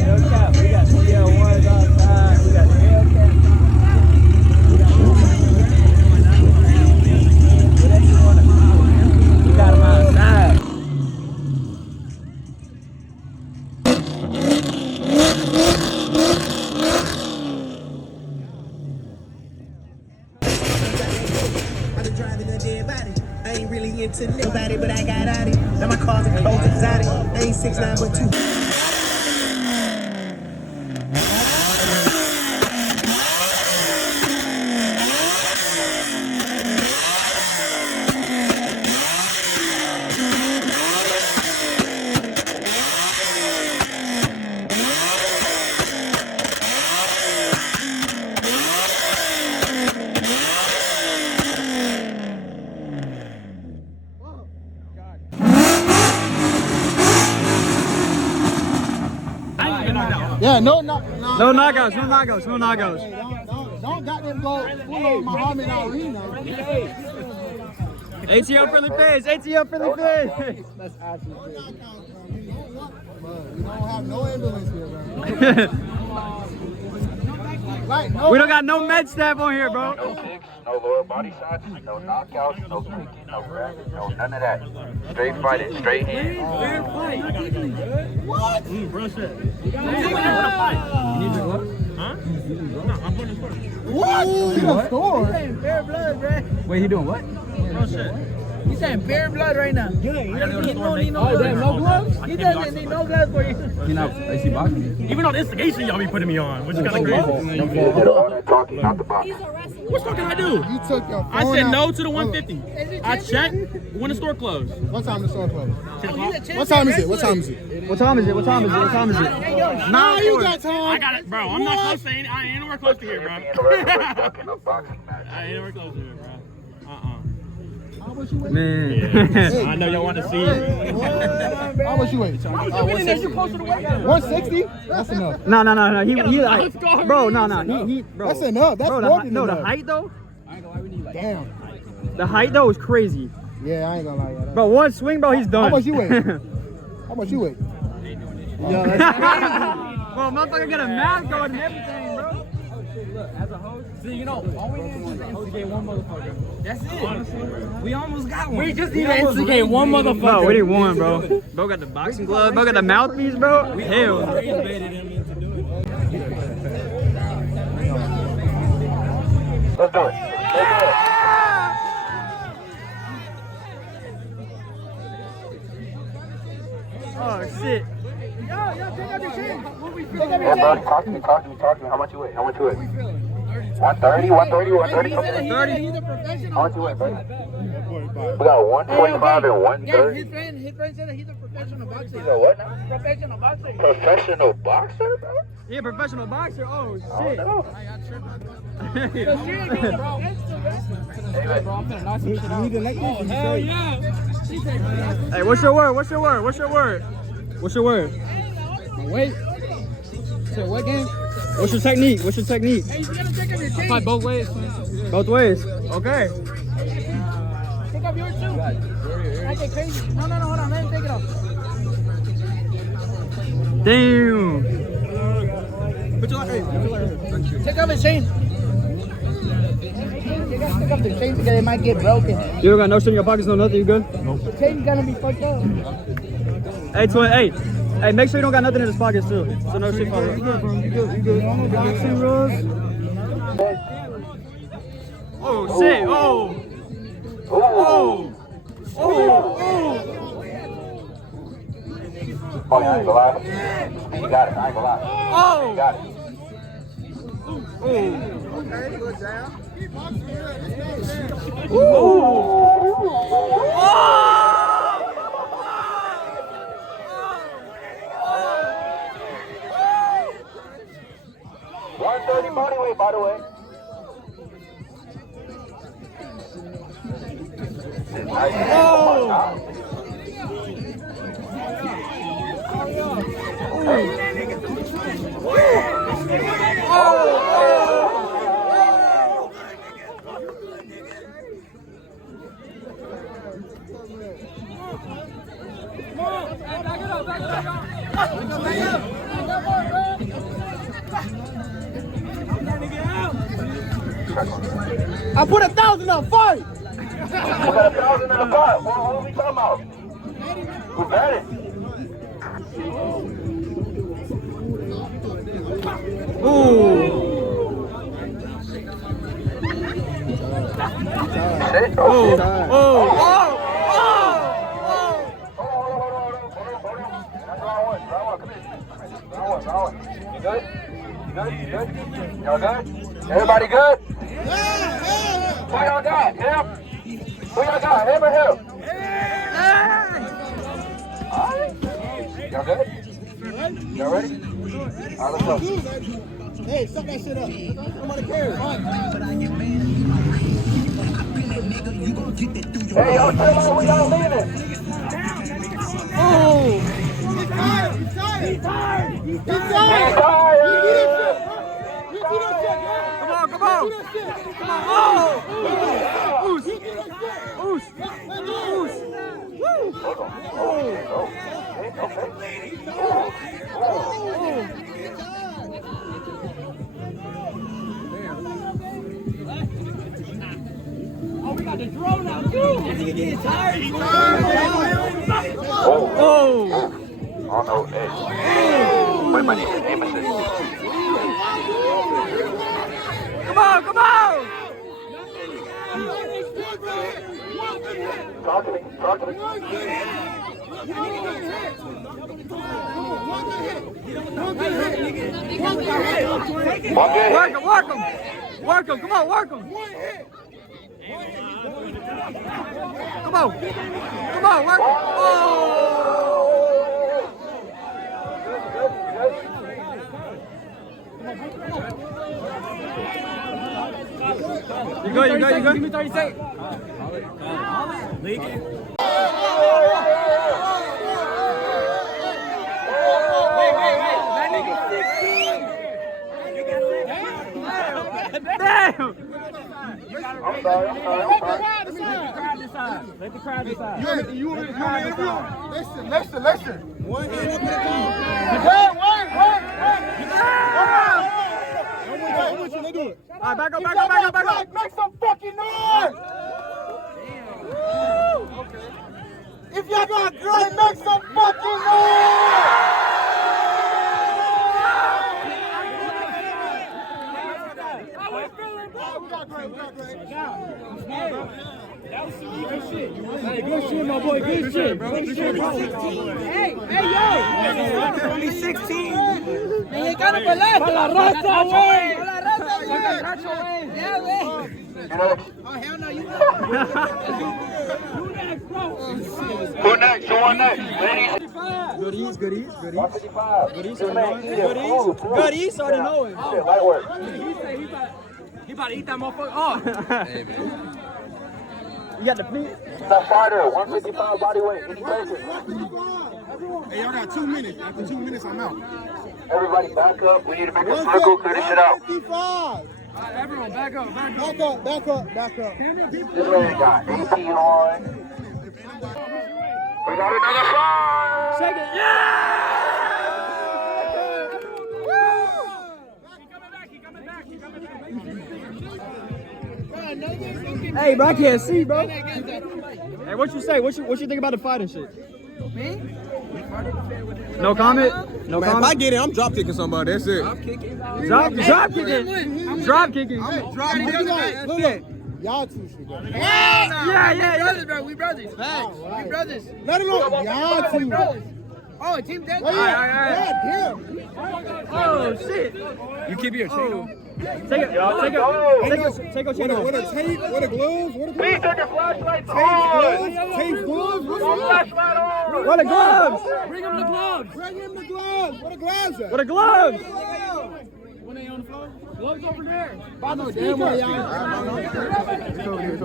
Hellcat. We got TL1s outside. We got the Hellcat. Whatever you want to call it. We got them outside. I've been driving a dead body. I ain't really into nobody, but I got out it. Now my car's a clothes exotic. I ain't 6'9", but 2. Yeah, no knockouts. Don't got them go full on Muhammad Ali now. ATL friendly face. ATL friendly face. That's actually good. We don't have no ambulance here, man. Like, no, We don't got no med staff on here, bro. No kicks, no lower body shots, no knockouts, no kicking, no grabbing, no none of that. Straight fighting, straight hands. What? Bro, shit. What? In the store? Fair blood, bro. Wait, he doing what? Bro, shit. He's saying bare blood right now. He don't need no gloves. He doesn't need no gloves for you. Is he boxing? Even on instigation, y'all be putting me on, which is kind of crazy. Talking, not the box. What store can I do? You took your phone I said out. no to the 150. I checked when the store closed. What time the store closed? 10 o'clock. What time is it? What time is it? What time is it? Nah, you got time. I got it, bro. I'm not close to any. I ain't anywhere close to here, bro. In a boxing match. I ain't anywhere close to here, bro. Man. I know y'all want to see. How much you weigh? 160? That's enough. No. He like, bro, no. He, bro. That's enough. That's Bro, more than the enough. height though. Damn. The height though is crazy. Yeah, I ain't gonna lie. Bro, one swing, bro, he's done. How much you weigh? How much you weigh? Yo, that's crazy. Bro, motherfucker got a mask on and everything, bro. As a host, see, you know, all we need to do is instigate one motherfucker. That's it. We almost got one. We just need to instigate one motherfucker. No, we didn't won, bro. Bro got the boxing glove. Bro got the mouthpiece, bro. Hell. Let's do it. Oh shit. Hey, bro, talk to me. How much you weigh? 130. How much you weigh, bro? We got 145 and 130. His friend said that he's a professional boxer. He's a what now? Professional boxer. Professional boxer, bro? Yeah, professional boxer. Oh shit. No. Hell yeah. Hey, what's your word? Wait. So what game? What's your technique? Hey, you gotta take off your chain. Fight both ways. Both ways. Okay. Take off yours too. I get crazy. No, hold on. Let him take it off. Damn. Take off his chain. You gotta take off the chain because it might get broken. You don't got no shit in your pockets, no nothing. You good? The chain's gonna be fucked up. Hey, hey, make sure you don't got nothing in his pockets too. So no shit fall out. You good. Boxing rules. Oh shit! Oh! Oh, yeah, I ain't gonna lie. You got it. I ain't gonna lie. Oh! You got it. $130 body weight, by the way. I put 1,000 up. Fight. We got 1,000 in the pot. What are we talking about? Who got it? Shit. Oh, shit. You good? You good? Y'all good? Everybody good? Who y'all got? Him? Who y'all got? Him or him? Alright. Y'all good? Y'all ready? Alright, let's go. Hey, suck that shit up. Nobody cares. Hey, y'all tell me where y'all leaving. He's tired. He's tired. Come on. Oh, we got the drone out too. Nigga getting tired. Oh no, hey. Wait, my name is Ameson. Come on. Talk to me. Work him. Come on, work him. Come on, work him. Oh. You good? Give me 30 seconds. Wait. That nigga 16. Damn. I'm sorry. Let the crowd decide. You want me to interview? Listen. One hand up in the car. Wait. Let's do it. All right, back up. Make some fucking noise. If y'all got great, make some fucking noise. We got great. That was some good shit. Hey, good shit, my boy. Good shit, bro. Hey, yo. Only 16. Mexicano para la raza, güey. Yeah, güey. Oh, hell no, you next, bro. Who next? Who on next? Ladies. Goodies. 155. Goodies, already know it. Shit, light work. He about to eat that motherfucker. Oh. You got the plea? That fighter, 155 body weight. Any takers? Hey, y'all got 2 minutes. After 2 minutes, I'm out. Everybody back up. We need to make a circle. Clear this shit out. 155. Everyone, back up. Back up. This man got 18 on. We got another fight. Second. Yeah! Hey, bro, I can't see, bro. Hey, what you say? What you think about the fight and shit? Me? No comment? No Man, if I comment? get it, I'm drop kicking somebody. That's it. Drop kicking. Look at y'all two should go. Yeah. We brothers. Facts. We brothers. Let it look. Y'all two. Oh, team dead. Damn. Oh, shit. You keep your chain on. Take your chain off. What a tape? What a gloves? What a Please gloves? turn your flashlights on. Tape gloves? What's up? Flashlight on. What a gloves! Bring him the gloves. Bring him the gloves. What a gloves at? What a gloves! When they on the floor? Gloves over there. I know damn well y'all.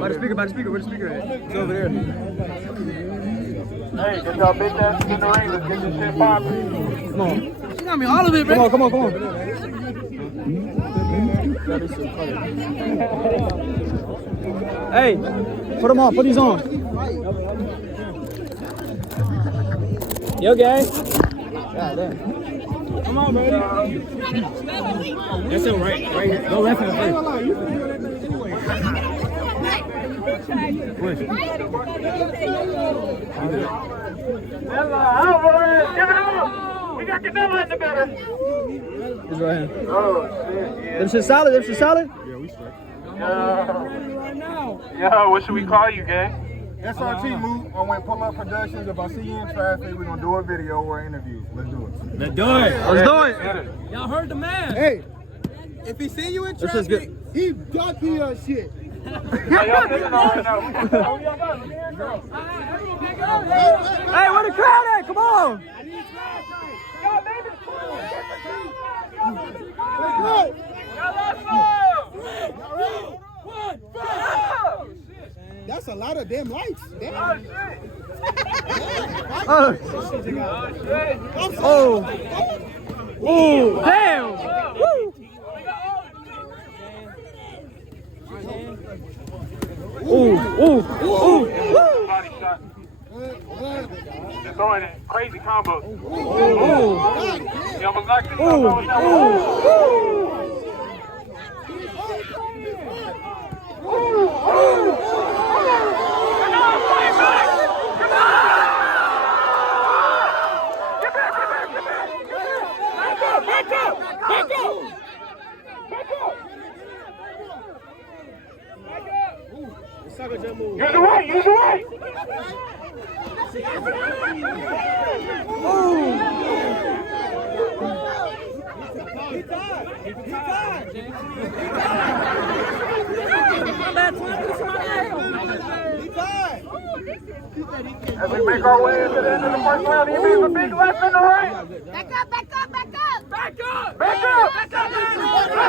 By the speaker, where the speaker at? It's over there. Hey, get y'all bitch ass in the ring. Let's get this shit popping. Come on. You got me all of it, bro. Come on. Hey, put them on. Put these on. You okay? God damn. Come on, baby. That's it, right here. Go left hand first. We got the middle in the middle. He's right hand. Oh, shit, Them shit solid. Them shit solid. Yo, what should we call you, gang? SRT move. I went pull up productions. If I see you in traffic, we're gonna do a video or an interview. Let's do it. Let's do it. Let's do it. Y'all heard the man. Hey, If he see you in This is traffic, good. he got the shit. Y'all thinking right now. Hey, where the crowd at? Come on. That's a lot of damn lights. Damn. Oh. Oh. Damn. Woo. Ooh. Ooh. Ooh. Body shot. Just throwing it. Crazy combo. Ooh. You almost knocked it. Ooh. Use the right. Use the right. As we make our way into the end of the first round, he makes a big left and a right. Back up, back up, back up! Back up! Back up!